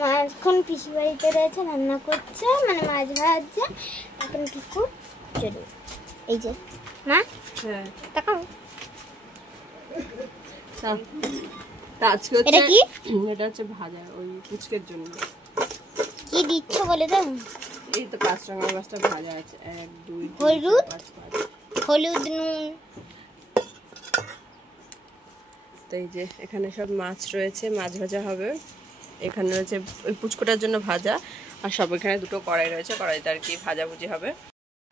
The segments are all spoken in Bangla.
মা এখন পিসি বাড়িতে রয়েছে, রান্না করছে, মানে মাছ ভাজছে। এখন কিছু চলো, এই যে মা, হ্যাঁ তাকাও। এটা কি? এটা হচ্ছে ভাজা, ওই পুচকের জন্য। কি দিচ্ছ বলে দাও? এই তো কাঁচরাঙা মাছটা ভাজা আছে, 1 2 হলুদ, 5 হলুদ, নুন। তো এই যে এখানে সব মাছ রয়েছে, মাছ ভাজা হবে। এখানে রয়েছে ওই পুচকোটার জন্য ভাজা, আর সব এখানে দুটো কড়াই রয়েছে, কড়াইতে আর কি ভাজাভুজি হবে।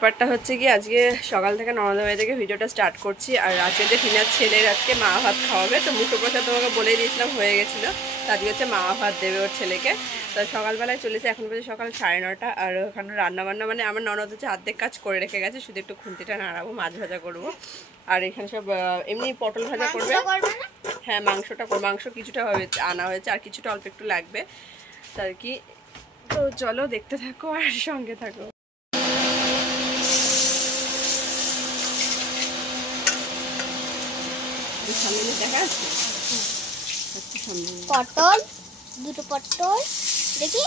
ব্যাপারটা হচ্ছে কি, আজকে সকাল থেকে ননদের বাড়ি থেকে ভিডিওটা স্টার্ট করছি। আর আজকে যে টিনার ছেলের আজকে মা ভাত খাওয়াবে, তো মুখপ্রসাদ তোমাকে বলেই দিয়েছিলাম হয়ে গেছিলো। তো আজকে হচ্ছে মা ভাত দেবে ওর ছেলেকে। তো সকালবেলায় চলেছে, এখন বাজে সকাল 9:30। আর ওখানে রান্নাবান্না মানে আমার ননদ হচ্ছে অর্ধেক কাজ করে রেখে গেছে, শুধু একটু খুন্তিটা নাড়াবো, মাছ ভাজা করবো। আর এখানে সব এমনি পটল ভাজা করবে। হ্যাঁ মাংসটা, মাংস কিছুটা আনা হয়েছে, আর কিছুটা অল্প একটু লাগবে আর কি। তো চলো দেখতে থাকো আর সঙ্গে থাকো। পটল, দুটো পটল দেখি,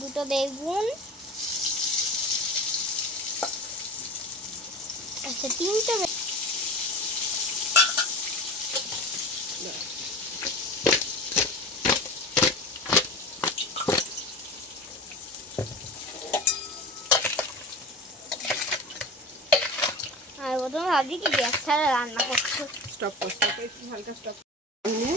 দুটো বেগুন, আচ্ছা 3টে। আর প্রথমে ভাবছি কি গ্যাস ছাড়া রান্না করছো। স্টপ করতে একটু হালকা স্টপ নিয়ে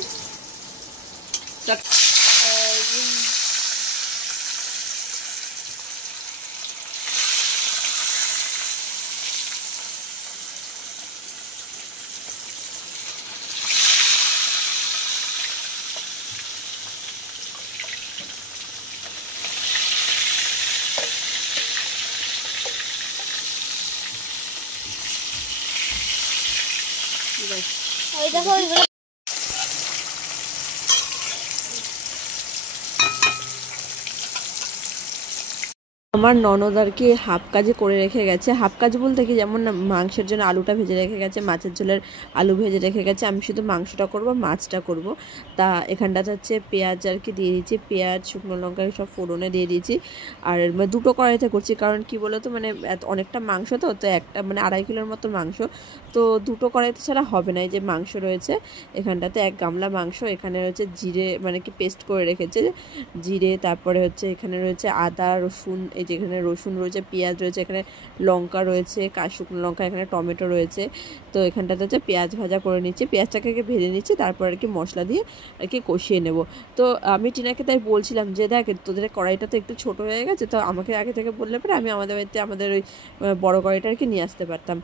ওই দেখো ওইগুলো। আমার ননদ আর কি হাফ কাজে করে রেখে গেছে। হাফ কাজ বলতে কি, যেমন মাংসের জন্য আলুটা ভেজে রেখে গেছে, মাছের ঝোলের আলু ভেজে রেখে গেছে, আমি শুধু মাংসটা করব, মাছটা করব। তা এখানটাতে হচ্ছে পেঁয়াজ আর কি দিয়ে দিয়েছি, পেঁয়াজ শুকনো লঙ্কা সব ফোড়নে দিয়ে দিয়েছি। আর দুটো কড়াইতে করছি, কারণ কি বলো তো, মানে অনেকটা মাংস তো একটা মানে 2.5 কিলোর মতো মাংস, তো দুটো কড়াইতে ছাড়া হবে না। এই যে মাংস রয়েছে এখানটাতে, 1 গামলা মাংস। এখানে রয়েছে জিরে, মানে কি পেস্ট করে রেখেছে জিরে, তারপরে হচ্ছে এখানে রয়েছে আদা রসুন, এই যে এখানে রসুন রয়েছে, পেঁয়াজ রয়েছে, এখানে লঙ্কা রয়েছে, শুকনো লঙ্কা, এখানে টমেটো রয়েছে। তো এখানটাতে হচ্ছে পেঁয়াজ ভাজা করে নিচ্ছি, পেঁয়াজটাকে ভেজে নিচ্ছি, তারপর আর কি মশলা দিয়ে আর কি কষিয়ে নেব। তো আমি টিনাকে তাই বলছিলাম যে দেখ তোদের কড়াইটা তো একটু ছোটো হয়ে গেছে, তো আমাকে আগে থেকে বললে পরে আমি আমাদের বাড়িতে আমাদের ওই বড়ো কড়াইটা আর কি নিয়ে আসতে পারতাম।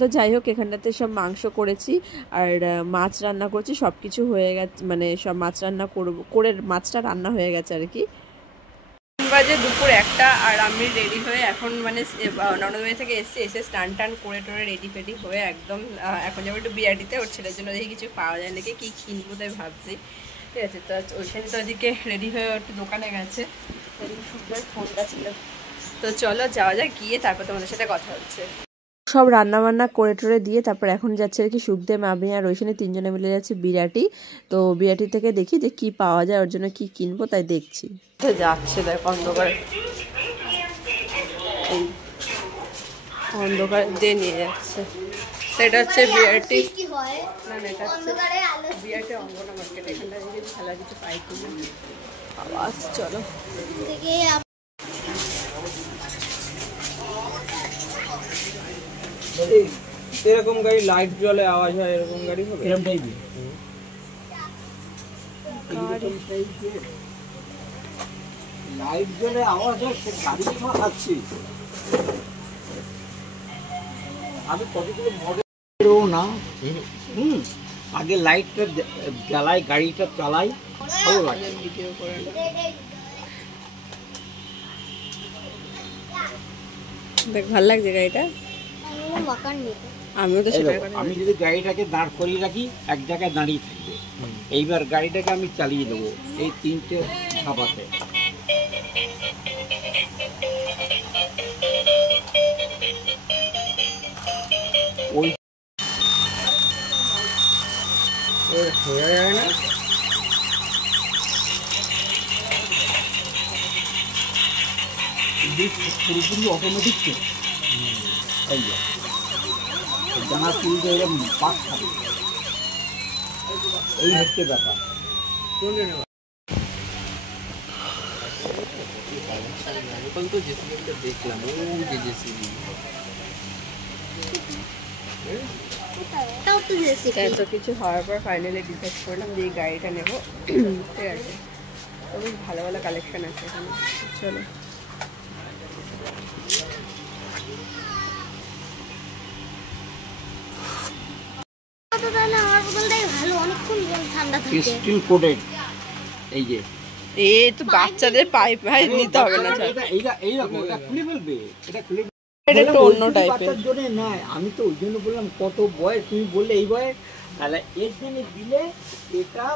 তো যাই হোক, এখানটাতে সব মাংস করেছি আর মাছ রান্না করছি, সব কিছু হয়ে গেছে, মানে সব মাছ রান্না করে মাছটা রান্না হয়ে গেছে আর কি। বাজে দুপুর 1টা, আর আমি রেডি হয়ে এখন মানে ননদ বাড়ি থেকে এসে স্নান টান করে টোরে রেডি ফেডি হয়ে একদম এখন যাবো একটু বিআরটিতে, ওর ছেলের জন্য দেখি কিছু পাওয়া যায় নাকি, কী কিনবো তাই ভাবছি। ঠিক আছে, তো ওইখানে তো ওদিকে রেডি হয়ে একটু দোকানে গেছে, সুন্দর ফোনটা ছিল। তো চলো যাওয়া যায়, গিয়ে তারপর তোমাদের সাথে কথা হচ্ছে। সব রান্না বান্না করে টোরে দিয়ে তারপর এখন যাচ্ছে আর কি সুখদেব, আমি আর রোশনি 3 জনে মিলে যাচ্ছে বিরাটি। তো বিরাটি থেকে দেখি যে কি পাওয়া যায়, ওর জন্য কি কিনবো তাই দেখছি। যাচ্ছে দেখ অন্ধকার, অন্ধকার দিয়ে নিয়ে যাচ্ছে। এটা হচ্ছে বিআরটি, না না এটা হচ্ছে বিআরটি অঙ্গনা মার্কেট। এখানটা খেলা কিছু পাই কিনা আওয়াজ। চলো এরকম গাড়ি লাইট জ্বলে আওয়াজ হয়, এরকম গাড়ি হবে, এরকম টাইপের লাইট জ্বলে আওয়াজ হয়, সে গাড়ি আছে। আমি কতগুলো মডেল না, আগে লাইটটা জ্বালাই, গাড়িটা চালাই, ভালো লাগে। ভিডিও করে দেখ, ভালো লাগছে গাড়িটা। আমিও তো সেটা করি। আমি যদি গাড়িটাকে দাঁড় করিয়ে রাখি, এক জায়গায় দাঁড়িয়ে থাকবে, এইবার গাড়িটাকে আমি চালিয়ে দেবো এই 3টে ধাপাতে। ওই হয়ে যায় না, পুরোপুরি অটোমেটিক তো এই যে জানা চুলটা এরকম পাক থাকে, এই হচ্ছে ব্যাপার। তো জেসিবিটা দেখলাম, ও যে জেসিবি এত কিছু হওয়ার পর ফাইনালি ডিসাইড করলাম যে এই গাড়িটা নেব। ঠিক আছে, তো বেশ ভালো ভালো কালেকশন আছে এখানে। চলো স্টিল কোটেড এই যে এই তো বাচ্চাদের পাইপ নিতে হবে না, এইরকম এটা খুলে ফেলবে, এটা খুলে এটা একটু অন্য টাইপের। আমি তো ওই জন্য বললাম কত বয়স, তুমি বললে এই বয়স, তাহলে এর জন্য দিলে এটা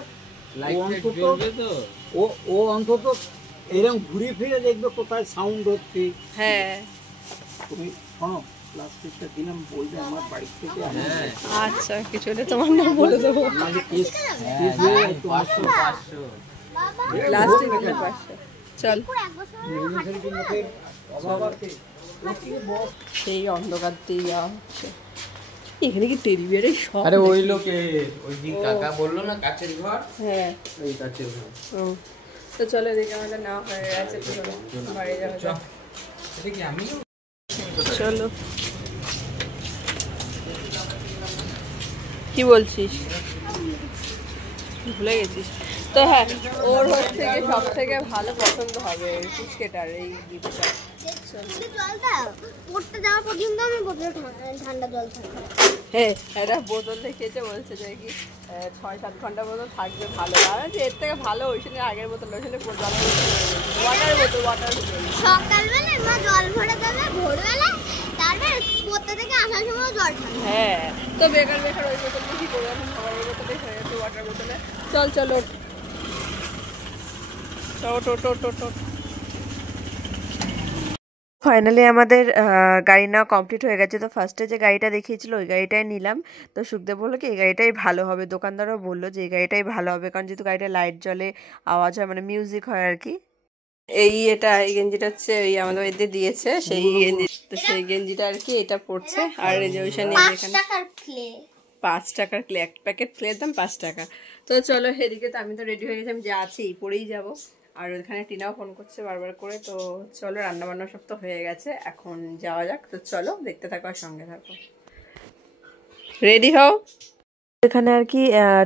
ও অন্তত এরকম ঘুরে ফিরে দেখবে কোথায় সাউন্ড হচ্ছে। হ্যাঁ তুমি শোনো, প্লাস্টিকটা দিলাম, বলবে আমার বাড়ি থেকে আচ্ছা, কিছু হলে তোমার নাম বলে দেবো। প্লাস্টিক 500। চল সেই অন্ধকার দিয়ে যাওয়া হচ্ছে। এখানে কি টেডি বিয়ারের শপ? আরে ওই লোকে ওই দিন কাকা বললো না কাছের ঘর, হ্যাঁ ওই কাছের ঘর। তো চলো এদিকে আমাদের না হয়ে গেছে, বাড়ি যাওয়া যাক। এটা কি আমি চলো, কি বলছিস, ভুলে গেছিস তো? হ্যাঁ, ওর হচ্ছে গিয়ে সব থেকে ভালো পছন্দ হবে ফুচকেটার এই গিফটটা। হ্যাঁ, একটা বোতল দেখিয়েছে, বলছে যে কি 6-7 ঘন্টা বোতল থাকবে ভালো। আর যে এর থেকে ভালো ওই সময় আগের বোতল, ওই সময় ওয়াটার বোতল, ওয়াটার বোতল সকালবেলা মা জল ভরে দেবে ভোরবেলা, তারপর পড়তে থেকে আসার সময় জল ঠান্ডা। হ্যাঁ, তো বেকার বেকার ওই বোতল কি করবো, এখন সবার ওই বোতলে হয়ে যাচ্ছে ওয়াটার বোতলে। চল চল ওঠ ওঠ ওঠ ওঠ ওঠ। ফাইনালি আমাদের গাড়ি নেওয়া কমপ্লিট হয়ে গেছে। তো ফার্স্টে যে গাড়িটা দেখিয়েছিল ওই গাড়িটাই নিলাম। তো সুখদেব বললো কি এই গাড়িটাই ভালো হবে, দোকানদারও বললো যে এই গাড়িটাই ভালো হবে, কারণ যেহেতু গাড়িটা লাইট জ্বলে, আওয়াজ হয়, মানে মিউজিক হয় আর কি। এই গেঞ্জিটা হচ্ছে ওই আমাদের বাড়িতে দিয়েছে, সেই গেঞ্জি, তো সেই গেঞ্জিটা আর কি এটা পড়ছে। আর এই যে ওইখানে 5 টাকার ক্লে, 5 টাকার ক্লে, এক প্যাকেট ক্লের দাম 5 টাকা। তো চলো এদিকে তো আমি তো রেডি হয়ে গেছি, আমি যা আছি পরেই যাবো। আর ওইখানে টিনাও ফোন করছে বারবার করে। তো চলো, রান্নাবান্না সব তো হয়ে গেছে, এখন যাওয়া যাক। তো চলো দেখতে থাকো আর সঙ্গে থাকো, রেডি হও। এখানে আর কি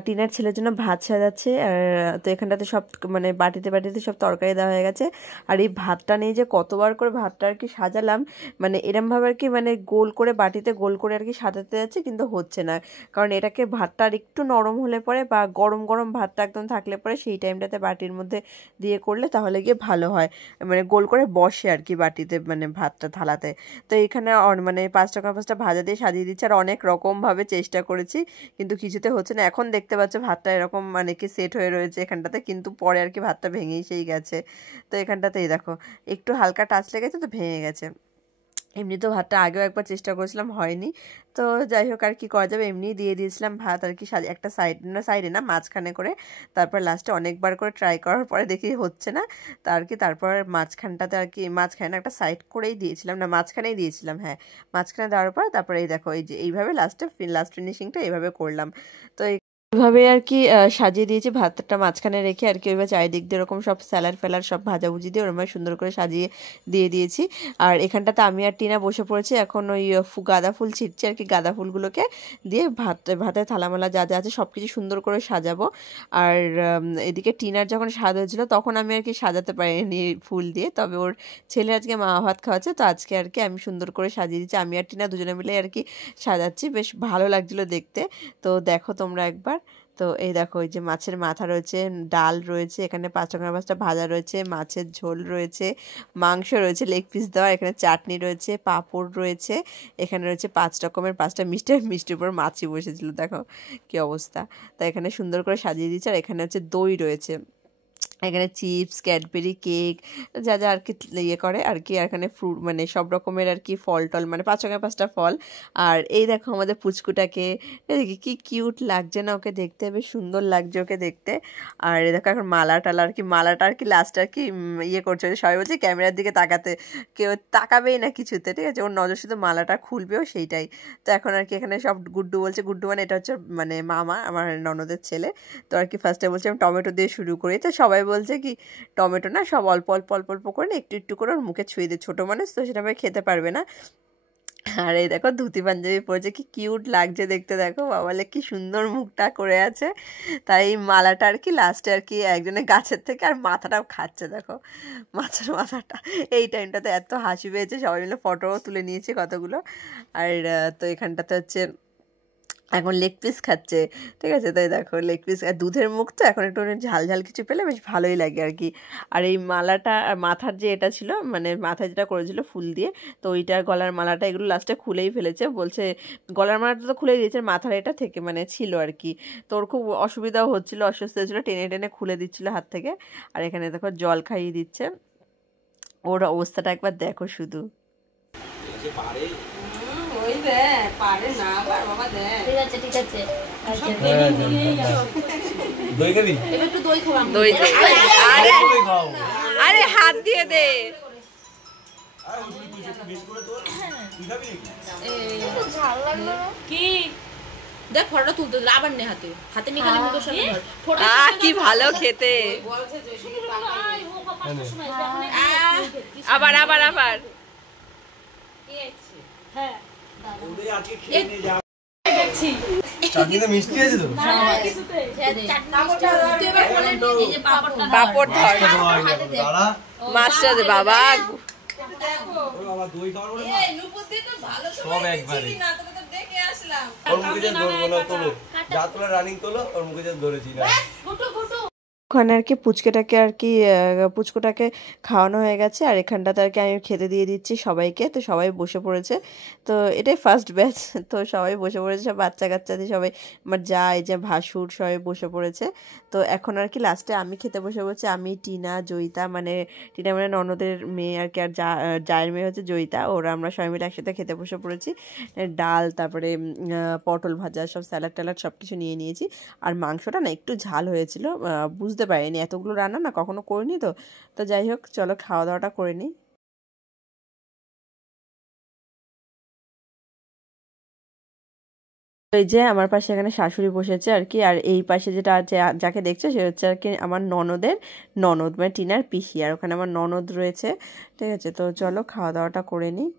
টিনার ছেলের জন্য ভাত সাজাচ্ছে। আর তো এখানটাতে সব মানে বাটিতে বাটিতে সব তরকারি দেওয়া হয়ে গেছে। আর এই ভাতটা নিয়ে যে কতবার করে ভাতটা আর কি সাজালাম, মানে এরমভাবে আর কি মানে গোল করে বাটিতে গোল করে আর কি সাজাতে যাচ্ছে, কিন্তু হচ্ছে না। কারণ এটাকে ভাতটা আর একটু নরম হলে পরে বা গরম গরম ভাতটা একদম থাকলে পরে সেই টাইমটাতে বাটির মধ্যে দিয়ে করলে তাহলে গিয়ে ভালো হয়, মানে গোল করে বসে আর কি বাটিতে, মানে ভাতটা থালাতে। তো এখানে মানে 5 টাকা 5টা ভাজা দিয়ে সাজিয়ে দিচ্ছে। আর অনেক রকমভাবে চেষ্টা করেছি, কিন্তু কিছুতে হচ্ছে না। এখন দেখতে পাচ্ছ ভাতটা এরকম মানে কি সেট হয়ে রয়েছে এখানটাতে, কিন্তু পরে আর কি ভাতটা ভেঙেই সেই গেছে। তো এখানটাতেই দেখো একটু হালকা টাচ লেগেছে, তো ভেঙে গেছে। এমনি তো ভাতটা আগেও একবার চেষ্টা করেছিলাম, হয়নি। তো যাই হোক, আর কি করা যাবে, এমনি দিয়ে দিয়েছিলাম ভাত আর কি একটা সাইডে না মাঝখানে করে। তারপর লাস্টে অনেকবার করে ট্রাই করার পরে দেখি হচ্ছে না, তা আর কি তারপর মাঝখানটাতে আর কি মাঝখানে না একটা সাইড করেই দিয়েছিলাম, না মাঝখানেই দিয়েছিলাম, হ্যাঁ মাঝখানে দেওয়ার পর তারপরে এই দেখো এই যে এইভাবে লাস্ট ফিনিশিংটা এইভাবে করলাম। তো এভাবে আর কি সাজিয়ে দিয়েছি ভাতটা মাঝখানে রেখে আর কি, ওইভাবে চারিদিক দিয়ে এরকম সব স্যালাড ফ্যালাড সব ভাজাভুজি দিয়ে ওরকম সুন্দর করে সাজিয়ে দিয়ে দিয়েছি। আর এখানটাতে আমি আর টিনা বসে পড়েছি, এখন ওই গাঁদা ফুল ছিটছে আর কি, গাঁদা ফুলগুলোকে দিয়ে ভাতের থালামালা যা যা আছে সব কিছু সুন্দর করে সাজাবো। আর এদিকে টিনার যখন স্বাদ হয়েছিল তখন আমি আর কি সাজাতে পারিনি ফুল দিয়ে, তবে ওর ছেলে আজকে মা ভাত খাওয়াচ্ছে, তো আজকে আর কি আমি সুন্দর করে সাজিয়ে দিচ্ছি। আমি আর টিনা দুজনে মিলে আর কি সাজাচ্ছি, বেশ ভালো লাগছিলো দেখতে। তো দেখো তোমরা একবার। তো এই দেখো এই যে মাছের মাথা রয়েছে, ডাল রয়েছে, এখানে 5 টাকার 5টা ভাজা রয়েছে, মাছের ঝোল রয়েছে, মাংস রয়েছে লেগ পিস দেওয়া, এখানে চাটনি রয়েছে, পাঁপড় রয়েছে, এখানে রয়েছে 5 রকমের 5টা মিষ্টির উপর মাছি বসেছিল, দেখো কি অবস্থা। তা এখানে সুন্দর করে সাজিয়ে দিচ্ছে। আর এখানে হচ্ছে দই রয়েছে, এখানে চিপস, ক্যাডবেরি, কেক, যা যা আর কি ইয়ে করে আর কি। এখানে ফ্রুট মানে সব রকমের আর কি ফল টল, মানে 5 ফল। আর এই দেখো আমাদের পুচকুটাকে, দেখি কি কিউট লাগছে না ওকে দেখতে, বেশ সুন্দর লাগছে ওকে দেখতে। আর দেখো এখন মালা টালা আর কি, মালাটা আর কি লাস্ট আর কি ইয়ে করছে, সবাই বলছে ক্যামেরার দিকে তাকাতে, কেউ তাকাবেই না কিছুতে, ঠিক আছে, ওর নজর শুধু মালাটা খুলবেও সেইটাই। তো এখন আর কি এখানে সব গুড্ডু বলছে, গুড্ডু মানে এটা হচ্ছে মানে মামা, আমার ননদের ছেলে। তো আর কি ফার্স্টে বলছে আমি টমেটো দিয়ে শুরু করি, তো সবাই বলছে কি টমেটো না, সব অল্প অল্প অল্প অল্প করে না, একটু একটু করে ওর মুখে ছুঁয়ে দিয়ে, ছোটো মানুষ তো সেটা ভাবে খেতে পারবে না। আর এই দেখো ধুতি পাঞ্জাবি পরেছে, কি কিউট লাগছে দেখতে, দেখো বাবালে কি সুন্দর মুখটা করে আছে। তাই এই মালাটা আর কি লাস্টে আর কি একজনের গাছের থেকে, আর মাথাটাও খাচ্ছে দেখো, মাথাটা। এই টাইমটাতে এত হাসি পেয়েছে, সবাই মিলে ফটোও তুলে নিয়েছে কতগুলো। আর তো এখানটাতে হচ্ছে এখন লেগ পিস খাচ্ছে, ঠিক আছে। তাই দেখো লেগ পিস, আর দুধের মুখ তো এখন একটু ঝাল ঝাল কিছু পেলে বেশ ভালোই লাগে আর কি। আর এই মালাটা, মাথার যে এটা ছিল মানে মাথায় যেটা করেছিল ফুল দিয়ে, তো ওইটার গলার মালাটা এগুলো লাস্টে খুলেই ফেলেছে, বলছে গলার মালাটা তো খুলেই দিয়েছে, মাথার এটা থেকে মানে ছিল আর কি। তো ওর খুব অসুবিধাও হচ্ছিলো, অসুস্থ হয়েছিলো, টেনে টেনে খুলে দিচ্ছিলো হাত থেকে। আর এখানে দেখো জল খাইয়ে দিচ্ছে, ওর অবস্থাটা একবার দেখো শুধু। আরে হাত দিয়ে দে, কি দেখ ফটোটা তুলতে আবার নে, হাতে হাতে নিয়ে খালি মুখের সামনে ধর। কি ভালো খেতে। আবার আবার আবার হ্যাঁ মিষ্টি আছে তো, পাপড় ধর, মাছটা দে বাবা, সব একবারে ওর মুখে ধরবো না, তোলো যা তোলা রানিং তোলো, ওর মুখে ধরেছি না। ওখানে আর কি পুচকেটাকে আর কি পুচকোটাকে খাওয়ানো হয়ে গেছে, আর এখানটাতে আর কি আমি খেতে দিয়ে দিচ্ছি সবাইকে। তো সবাই বসে পড়েছে, তো এটাই ফার্স্ট ব্যাচ, তো সবাই বসে পড়েছে, সব বাচ্চা কাচ্চাদের সবাই, আমার যা এই যে ভাসুর সবাই বসে পড়েছে। তো এখন আর কি লাস্টে আমি খেতে বসে পড়েছি, আমি, টিনা, জয়িতা, মানে টিনা মানে ননদের মেয়ে আর কি, আর জায়ের মেয়ে হচ্ছে জয়িতা, ওরা আমরা সবাই মিলে একসাথে খেতে বসে পড়েছি। ডাল, তারপরে পটল ভাজা, সব স্যালাড ট্যালাড সব কিছু নিয়ে নিয়েছি। আর মাংসটা না একটু ঝাল হয়েছিল, বুঝতে পারিনি, এতগুলো রান্না না কখনো করিনি, তো তো যাই হোক চলো খাওয়া দাওয়াটা করে নিই। এই যে আমার পাশে এখানে শাশুড়ি বসেছে আর কি, আর এই পাশে যেটা আছে যাকে দেখছো সে হচ্ছে আর কি আমার ননদের ননদ, মানে টিনার পিসি, আর ওখানে আমার ননদ রয়েছে, ঠিক আছে। তো চলো খাওয়া দাওয়াটা করে নিই।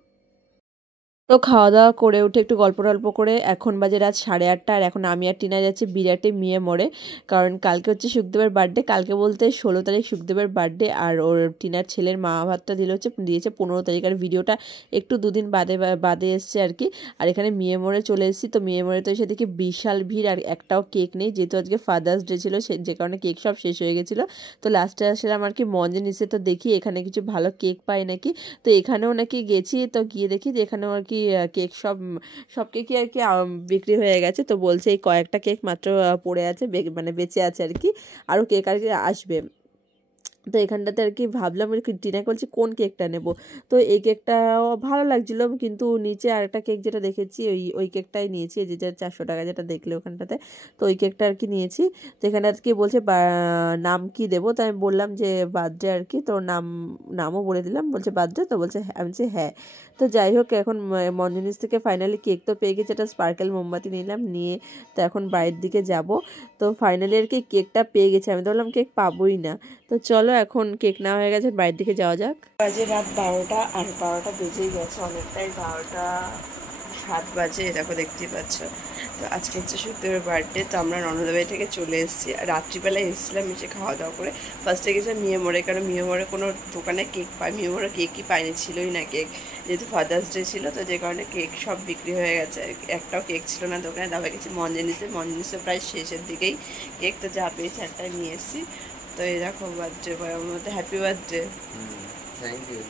তো খাওয়া দাওয়া করে উঠে একটু গল্প টল্প করে এখন বাজে রাত 8:30, আর এখন আমি আর টিনা যাচ্ছি বিরাটে মিয়ে মোড়ে, কারণ কালকে হচ্ছে সুখদেবের বার্থডে, কালকে বলতে 16 তারিখ সুখদেবের বার্থডে, আর ওর টিনার ছেলের মা ভাতটা দিয়েছে 15 তারিখ, আর ভিডিওটা একটু দুদিন বাদে এসছে আর কি। আর এখানে মিয়ে মোড়ে চলে এসেছি, তো মিয়ে মোড়ে তো এসে দেখি বিশাল ভিড়, আর একটাও কেক নেই, যেহেতু আজকে ফাদার্স ডে ছিল, যে কারণে কেক সব শেষ হয়ে গেছিলো। তো লাস্টে আসলাম আর কি মঞ্জে নিচে, তো দেখি এখানে কিছু ভালো কেক পাই নাকি, তো এখানেও নাকি গেছি, তো গিয়ে দেখি যে এখানেও আর কি কেক সব কেকই আর কি বিক্রি হয়ে গেছে। তো বলছে এই কয়েকটা কেক মাত্র পড়ে আছে, মানে বেঁচে আছে আর কি, আরও কেক আর কি আসবে। তো এখানটাতে আর কি ভাবলাম টিনাকে বলছি কোন কেকটা নেব, তো এই কেকটাও ভালো লাগছিলো, কিন্তু নিচে আরেকটা কেক যেটা দেখেছি ওই কেকটাই নিয়েছি, এই যে 400 টাকা যেটা দেখলে ওখানটাতে, তো ওই কেকটা আর কি নিয়েছি। তো এখানে আর কি বলছে নাম কি দেবো, তো আমি বললাম যে বার্থডে আর কি, তো নামও বলে দিলাম, বলছে বার্থডে, তো বলছে আমি বলছি হ্যাঁ। তো যাই হোক এখন মঞ্জুনিস থেকে ফাইনালি কেক তো পেয়ে গেছে, একটা স্পার্কেল মোমবাতি নিলাম, নিয়ে তো এখন বাইরের দিকে যাব। তো ফাইনালি আর কি কেকটা পেয়ে গেছে, আমি তো বললাম কেক পাবোই না। তো চলো এখন কেক নেওয়া হয়ে গেছে, বাইরের দিকে যাওয়া যাক। বাজে রাত 12টা, আর 12টা বেজেই গেছে অনেকটাই, 12:07 বাজে, দেখো দেখতেই পাচ্ছ। তো আজকে হচ্ছে সুখদেবের বার্থডে, তো আমরা ননদবাড়ি থেকে চলে এসেছি, আর রাত্রিবেলায় এসেছিলাম এসে খাওয়া দাওয়া করে। ফার্স্টে গেছিলাম মিয়ে মোড়ে, কারণ মিয়ে মোড়ে কোনো দোকানে কেক পায়, মিয়ে মোড়ে কেকই পায়নি, ছিলই না কেক, যেহেতু ফাদার্স ডে ছিল, তো যে কারণে কেক সব বিক্রি হয়ে গেছে, একটাও কেক ছিল না দোকানে। তারপরে গেছি মঞ্জেনিসে প্রায় শেষের দিকেই কেক, তো যা পেয়েছি একটাই নিয়ে এসেছি। তো এই দেখো বার্থডে বয় আমার মধ্যে, হ্যাপি বার্থডে, থ্যাংক ইউ।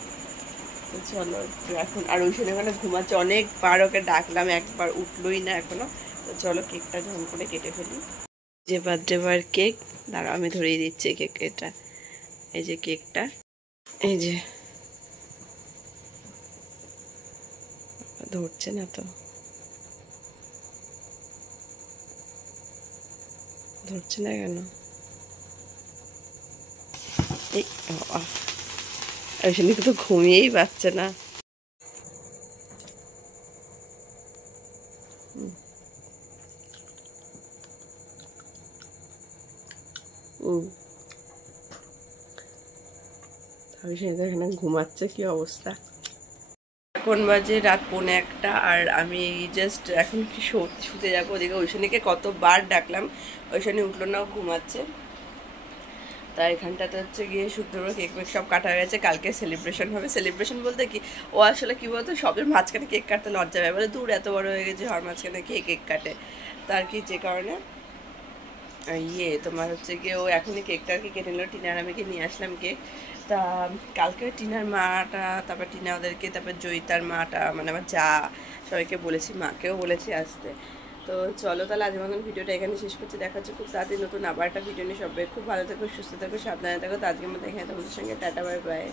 তো চলো এখন, আর ওইখানে ওখানে ঘুমাচ্ছে, অনেকবার ওকে ডাকলাম, একবার উঠলোই না এখনো। তো চলো কেকটা ঝম করে কেটে ফেলি। যে বার্থডে বয়ের কেক, দাঁড়াও আমি ধরিয়ে দিচ্ছি কেক, এটা এই যে কেকটা, এই যে ধরছে না তো, ধরছে না কেন? এই ঐশানীকে তো ঘুমিয়েই পাচ্ছে না। ঐশানী তো এখানে ঘুমাচ্ছে, কি অবস্থা। এখন বাজে রাত 1:45 আর আমি জাস্ট এখন কি শুতে যাবো। ওদিকে ঐশানীকে কতবার ডাকলাম, ঐশানী উঠলো না, ঘুমাচ্ছে। তাই এখানটাতে হচ্ছে গিয়ে সুন্দর কেক মেক সব কাটা গেছে, কালকে সেলিব্রেশন হবে। সেলিব্রেশন বলতে কি, ও আসলে কি বলতো, সবের মাঝখানে কেক কাটতে লজ্জা পায়, বলে দূর এত বড় হয়ে গেছে হর মাঝখানে কেক কাটে। তার কি যে কারণে তোমার হচ্ছে গিয়ে ও এখনই কেকটা আর কি কেটে নিল। টিনার আমি নিয়ে আসলাম কেক। তা কালকে টিনার মাটা, তারপর টিনা ওদেরকে, তারপর জয়িতার মাটা, মানে আমার যা, সবাইকে বলেছি, মাকেও বলেছি আসতে। তো চলো তাহলে আজকের মতন ভিডিওটা এখানে শেষ করছি। দেখা হচ্ছে খুব তাড়াতাড়ি নতুন আবার একটা ভিডিও নিয়ে। সবাই খুব ভালো থাকো, সুস্থ থাকো, সাবধানে থাকো। তো আজকের মতো এখানে তোমাদের সঙ্গে টাটা, বাই বাই।